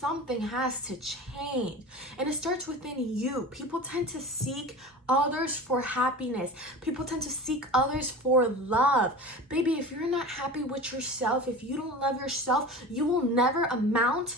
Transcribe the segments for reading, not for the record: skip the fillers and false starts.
something has to change. And it starts within you. People tend to seek others for happiness. People tend to seek others for love. Baby, if you're not happy with yourself, if you don't love yourself, you will never amount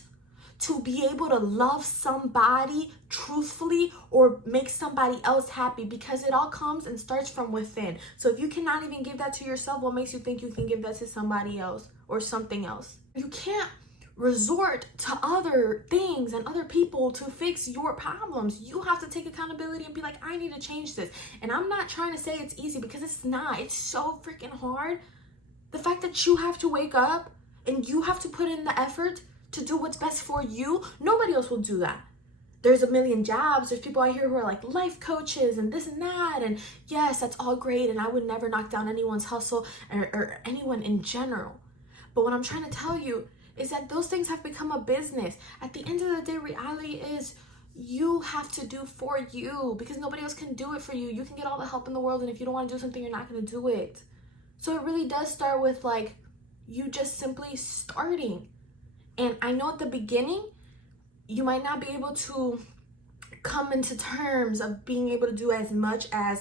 to be able to love somebody truthfully or make somebody else happy, because it all comes and starts from within. So if you cannot even give that to yourself, what makes you think you can give that to somebody else or something else? You can't resort to other things and other people to fix your problems. You have to take accountability and be like, I need to change this. And I'm not trying to say it's easy, because it's not. It's so freaking hard. The fact that you have to wake up and you have to put in the effort to do what's best for you, nobody else will do that. There's a million jobs. There's people out here who are like life coaches and this and that. And yes, that's all great. And I would never knock down anyone's hustle or anyone in general. But what I'm trying to tell you is that those things have become a business. At the end of the day, reality is you have to do for you, because nobody else can do it for you. You can get all the help in the world, and if you don't want to do something, you're not going to do it. So it really does start with like you just simply starting. And I know at the beginning, you might not be able to come into terms of being able to do as much as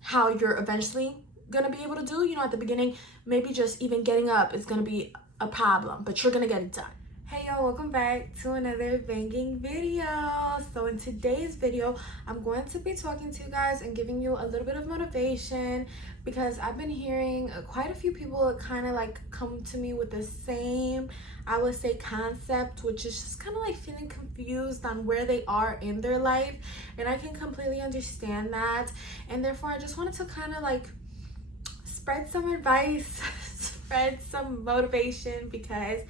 how you're eventually going to be able to do. You know, at the beginning, maybe just even getting up is going to be a problem, but you're going to get it done. Hey y'all, welcome back to another banging video. So in today's video, I'm going to be talking to you guys and giving you a little bit of motivation, because I've been hearing quite a few people kind of like come to me with the same, I would say, concept, which is just kind of like feeling confused on where they are in their life. And I can completely understand that. And therefore, I just wanted to kind of like spread some advice, spread some motivation, because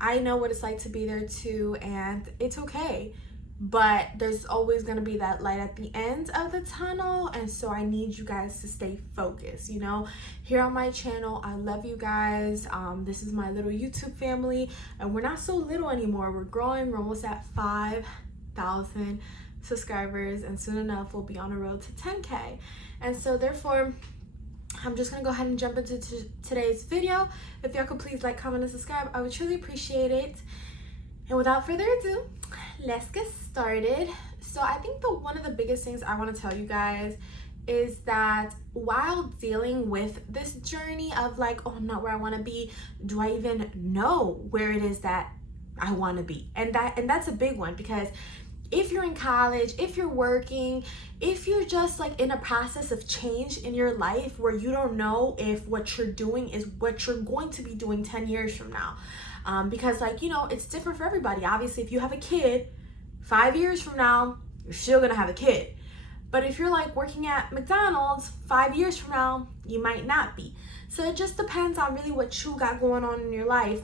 I know what it's like to be there too, and it's okay. But there's always going to be that light at the end of the tunnel, and so I need you guys to stay focused. You know, here on my channel, I love you guys. This is my little YouTube family, and we're not so little anymore. We're growing. We're almost at 5,000 subscribers, and soon enough we'll be on the road to 10K. And so therefore, I'm just gonna go ahead and jump into today's video. If y'all could please like, comment, and subscribe, I would truly appreciate it. And without further ado, let's get started. So I think one of the biggest things I want to tell you guys is that while dealing with this journey of like, oh, I'm not where I want to be, do I even know where it is that I want to be? And that's a big one, because if you're in college, if you're working, if you're just like in a process of change in your life where you don't know if what you're doing is what you're going to be doing 10 years from now. Because like, you know, it's different for everybody. Obviously, if you have a kid, 5 years from now, you're still gonna have a kid. But if you're like working at McDonald's, 5 years from now, you might not be. So it just depends on really what you got going on in your life.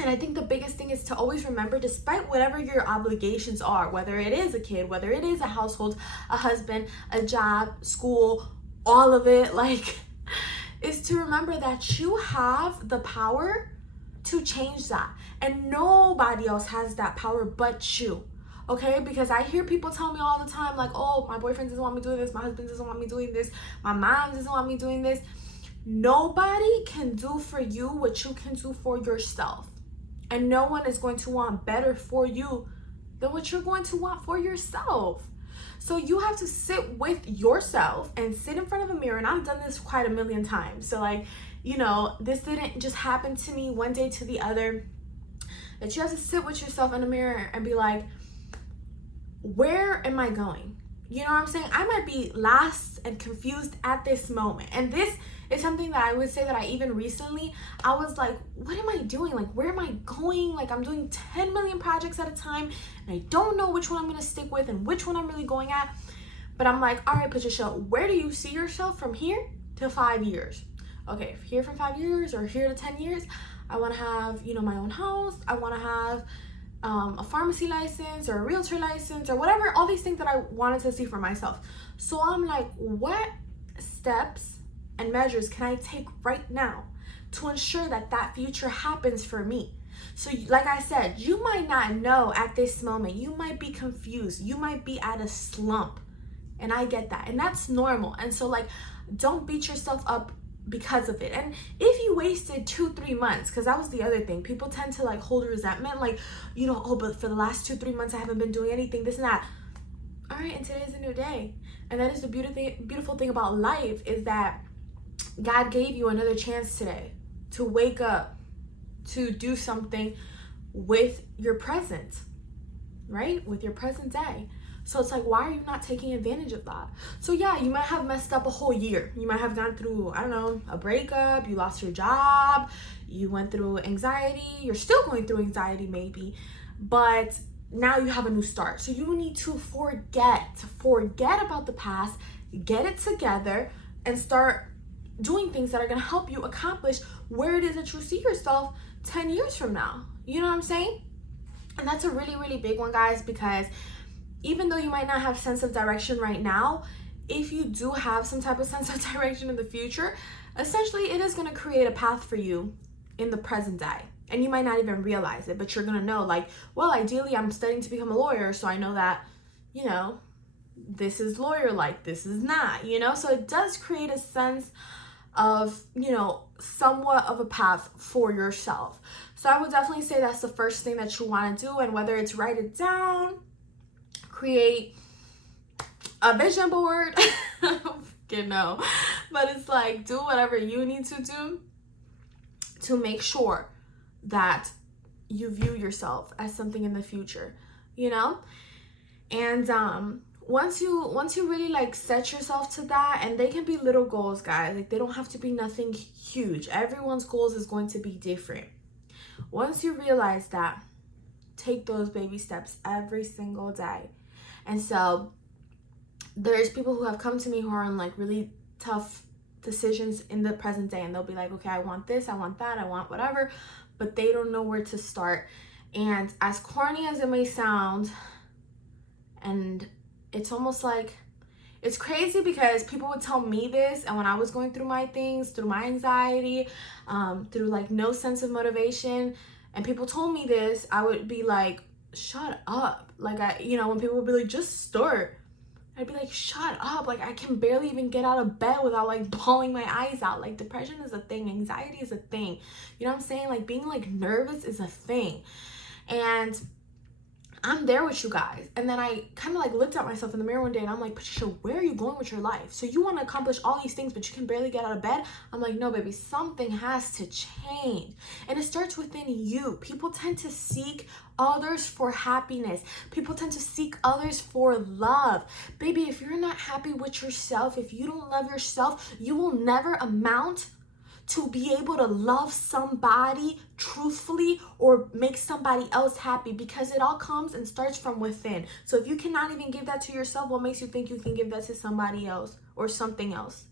And I think the biggest thing is to always remember, despite whatever your obligations are, whether it is a kid, whether it is a household, a husband, a job, school, all of it, like, is to remember that you have the power to change that. And nobody else has that power but you. Okay, because I hear people tell me all the time, like, oh, my boyfriend doesn't want me doing this, my husband doesn't want me doing this, my mom doesn't want me doing this. Nobody can do for you what you can do for yourself. And no one is going to want better for you than what you're going to want for yourself. So you have to sit with yourself and sit in front of a mirror. And I've done this quite a million times. So like, you know, this didn't just happen to me one day to the other. That you have to sit with yourself in the mirror and be like, where am I going? You know what I'm saying? I might be lost and confused at this moment. And this is something that I would say that I even recently, I was like, what am I doing? Like, where am I going? Like, I'm doing 10 million projects at a time, and I don't know which one I'm going to stick with and which one I'm really going at. But I'm like, all right, Patricia, where do you see yourself from here to 5 years? Okay, here from 5 years or here to 10 years, I want to have, you know, my own house. I want to have a pharmacy license or a realtor license or whatever, all these things that I wanted to see for myself. So I'm like, what steps and measures can I take right now to ensure that that future happens for me? So like I said, you might not know at this moment. You might be confused. You might be at a slump. And I get that. And that's normal. And so like, don't beat yourself up because of it. And if you wasted 2-3 months, because that was the other thing, people tend to like hold resentment, like, you know, oh, but for the last 2-3 months I haven't been doing anything, this and that. All right, and today is a new day. And that is the beautiful thing about life, is that God gave you another chance today to wake up, to do something with your present, right? With your present day. So it's like, why are you not taking advantage of that? So yeah, you might have messed up a whole year. You might have gone through, I don't know, a breakup, you lost your job, you went through anxiety, you're still going through anxiety maybe, but now you have a new start. So you need to forget about the past, get it together, and start doing things that are going to help you accomplish where it is that you see yourself 10 years from now. You know what I'm saying? And that's a really, really big one, guys, because even though you might not have sense of direction right now, if you do have some type of sense of direction in the future, essentially it is going to create a path for you in the present day. And you might not even realize it, but you're going to know, like, well, ideally I'm studying to become a lawyer, so I know that, you know, this is lawyer-like, this is not, you know? So it does create a sense of, you know, somewhat of a path for yourself. So I would definitely say that's the first thing that you want to do. And whether it's write it down, create a vision board, you know, but it's like, do whatever you need to do to make sure that you view yourself as something in the future, you know? And once you really like set yourself to that, and they can be little goals, guys, like they don't have to be nothing huge. Everyone's goals is going to be different. Once you realize that, take those baby steps every single day. And so there's people who have come to me who are in like really tough decisions in the present day, and they'll be like, okay, I want this, I want that, I want whatever, but they don't know where to start. And as corny as it may sound, and it's almost like, it's crazy because people would tell me this, and when I was going through my things, through my anxiety, through like no sense of motivation, and people told me this, I would be like, shut up. Like, you know, when people would be like, just start, I'd be like, shut up. Like, I can barely even get out of bed without like bawling my eyes out. Like, depression is a thing, anxiety is a thing, you know what I'm saying? Like, being like nervous is a thing. And I'm there with you guys. And then I kind of like looked at myself in the mirror one day, and I'm like, Patricia, where are you going with your life? So you want to accomplish all these things, but you can barely get out of bed? I'm like, no, baby, something has to change. And it starts within you. People tend to seek others for happiness. People tend to seek others for love. Baby, if you're not happy with yourself, if you don't love yourself, you will never amount to be able to love somebody truthfully or make somebody else happy, because it all comes and starts from within. So if you cannot even give that to yourself, what makes you think you can give that to somebody else or something else?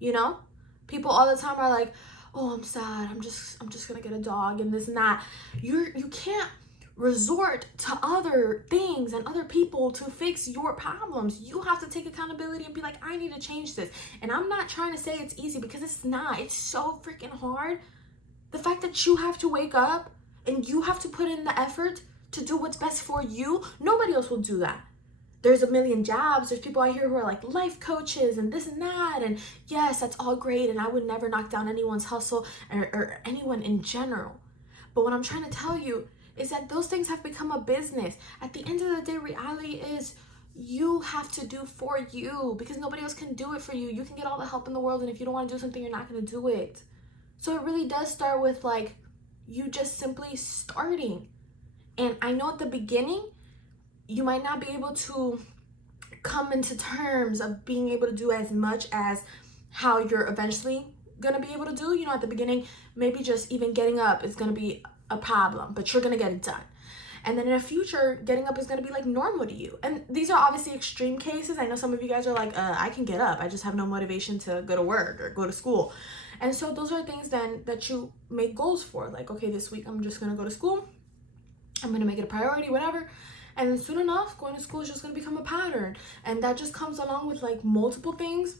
You know, people all the time are like, oh, I'm sad, I'm just gonna get a dog and this and that. You can't resort to other things and other people to fix your problems. You have to take accountability and be like, I need to change this. And I'm not trying to say it's easy, because it's not. It's so freaking hard. The fact that you have to wake up and you have to put in the effort to do what's best for you, nobody else will do that. There's a million jobs. There's people out here who are like life coaches and this and that. And yes, that's all great. And I would never knock down anyone's hustle or anyone in general. But what I'm trying to tell you is that those things have become a business. At the end of the day, reality is you have to do for you, because nobody else can do it for you. You can get all the help in the world, and if you don't want to do something, you're not going to do it. So it really does start with like you just simply starting. And I know at the beginning, you might not be able to come into terms of being able to do as much as how you're eventually going to be able to do. You know, at the beginning, maybe just even getting up is going to be a problem, but you're gonna get it done. And then in the future, getting up is gonna be like normal to you. And these are obviously extreme cases. I know some of you guys are like, I can get up, I just have no motivation to go to work or go to school. And so those are things then that you make goals for. Like, okay, this week I'm just gonna go to school, I'm gonna make it a priority, whatever. And then soon enough, going to school is just gonna become a pattern. And that just comes along with like multiple things.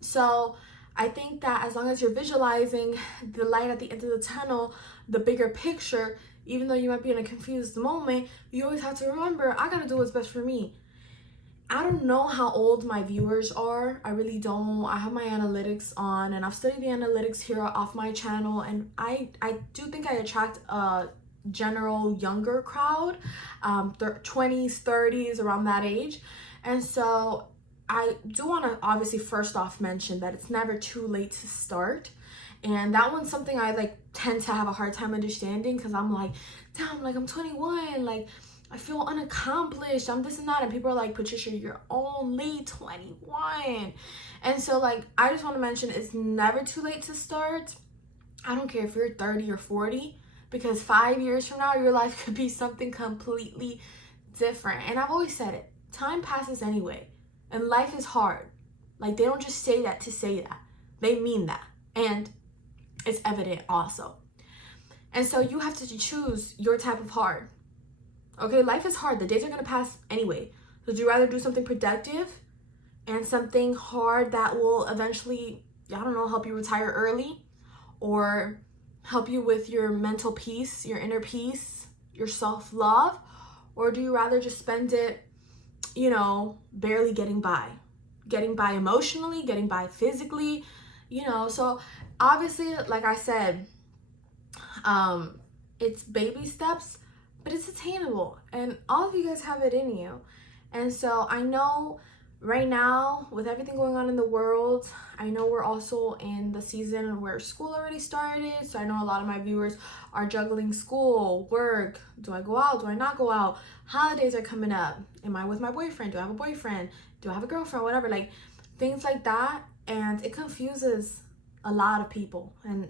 So I think that as long as you're visualizing the light at the end of the tunnel, the bigger picture, even though you might be in a confused moment, you always have to remember, I gotta do what's best for me. I don't know how old my viewers are. I really don't. I have my analytics on, and I've studied the analytics here off my channel, and I do think I attract a general younger crowd, 20s, 30s, around that age. And so I do want to obviously first off mention that it's never too late to start. And that one's something I like tend to have a hard time understanding, because I'm like, damn, like I'm 21, like I feel unaccomplished, I'm this and that, and people are like, Patricia, you're only 21. And so like, I just want to mention, it's never too late to start. I don't care if you're 30 or 40, because 5 years from now, your life could be something completely different. And I've always said it, time passes anyway, and life is hard. Like, they don't just say that to say that, they mean that, and it's evident also. And so you have to choose your type of hard. Okay, life is hard. The days are going to pass anyway. So would you rather do something productive and something hard that will eventually, I don't know, help you retire early, or help you with your mental peace, your inner peace, your self-love? Or do you rather just spend it, you know, barely getting by emotionally, getting by physically, you know? So obviously, like I said, it's baby steps, but it's attainable, and all of you guys have it in you. And so I know right now, with everything going on in the world, I know we're also in the season where school already started. So I know a lot of my viewers are juggling school, work. Do I go out? Do I not go out? Holidays are coming up. Am I with my boyfriend? Do I have a boyfriend? Do I have a girlfriend? Whatever, like things like that. And it confuses a lot of people. And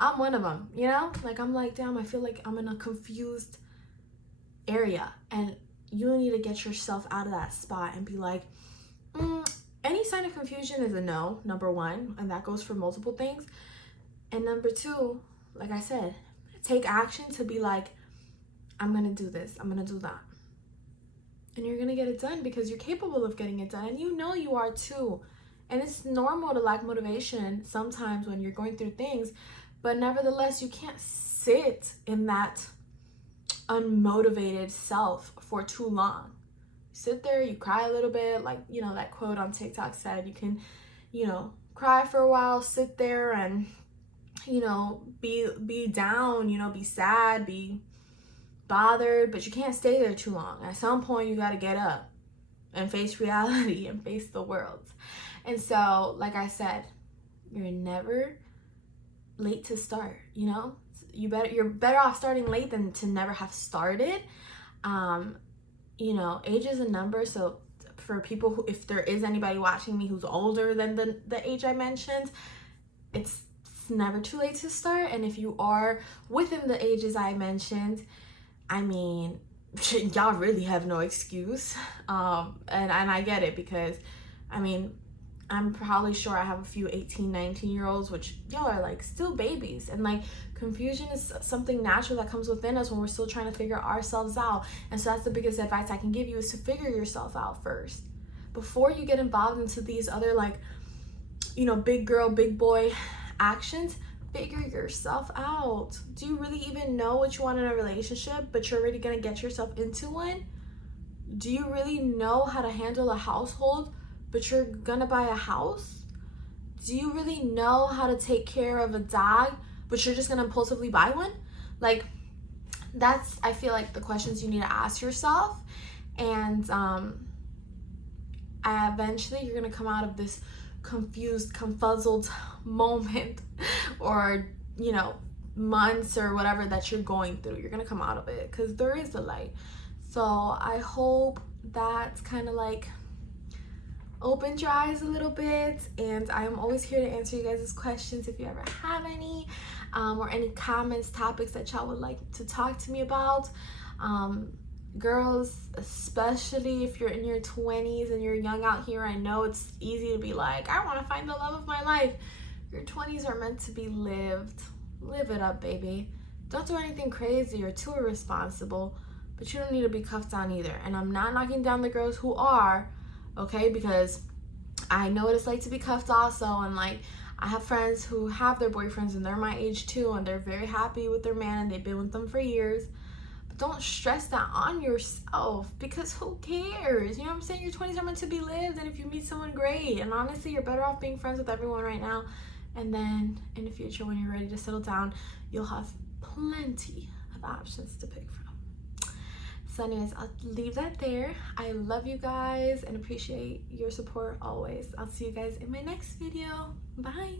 I'm one of them, you know? Like, I'm like, damn, I feel like I'm in a confused area. And you need to get yourself out of that spot and be like, any sign of confusion is a no, number one. And that goes for multiple things. And number two, like I said, take action to be like, I'm going to do this. I'm going to do that. And you're going to get it done, because you're capable of getting it done. And you know you are too. And it's normal to lack motivation sometimes when you're going through things. But nevertheless, you can't sit in that unmotivated self for too long. Sit there, you cry a little bit, like, you know, that quote on TikTok said, you can, you know, cry for a while, sit there and, you know, be down, you know, be sad, be bothered, but you can't stay there too long. At some point, you got to get up and face reality and face the world. And so, like I said, you're never late to start, you know? You're better off starting late than to never have started. You know, age is a number. So for people who, if there is anybody watching me who's older than the age I mentioned, it's never too late to start. And if you are within the ages I mentioned, I mean, y'all really have no excuse. And I get it, because I mean, I'm probably sure I have a few 18, 19-year-olds, which y'all are like still babies. And like, confusion is something natural that comes within us when we're still trying to figure ourselves out. And so that's the biggest advice I can give you, is to figure yourself out first. Before you get involved into these other, like, you know, big girl, big boy actions, figure yourself out. Do you really even know what you want in a relationship, but you're already gonna get yourself into one? Do you really know how to handle a household, but you're gonna buy a house? Do you really know how to take care of a dog, but you're just gonna impulsively buy one? Like, that's, I feel like, the questions you need to ask yourself. And eventually you're gonna come out of this confused, confuzzled moment, or, you know, months or whatever that you're going through. You're gonna come out of it, because there is a light. So I hope that's kind of like opened your eyes a little bit, and I'm always here to answer you guys' questions if you ever have any, or any comments, topics that y'all would like to talk to me about. Girls, especially if you're in your 20s and you're young out here, I know it's easy to be like, I want to find the love of my life. Your 20s are meant to be lived. Live it up, baby. Don't do anything crazy or too irresponsible, but you don't need to be cuffed on either. And I'm not knocking down the girls who are, okay, because I know what it's like to be cuffed also. And like, I have friends who have their boyfriends and they're my age too, and they're very happy with their man and they've been with them for years. But don't stress that on yourself, because who cares? You know what I'm saying? Your 20s are meant to be lived, and if you meet someone, great. And honestly, you're better off being friends with everyone right now. And then in the future, when you're ready to settle down, you'll have plenty of options to pick from. So anyways, I'll leave that there. I love you guys and appreciate your support always. I'll see you guys in my next video. Bye.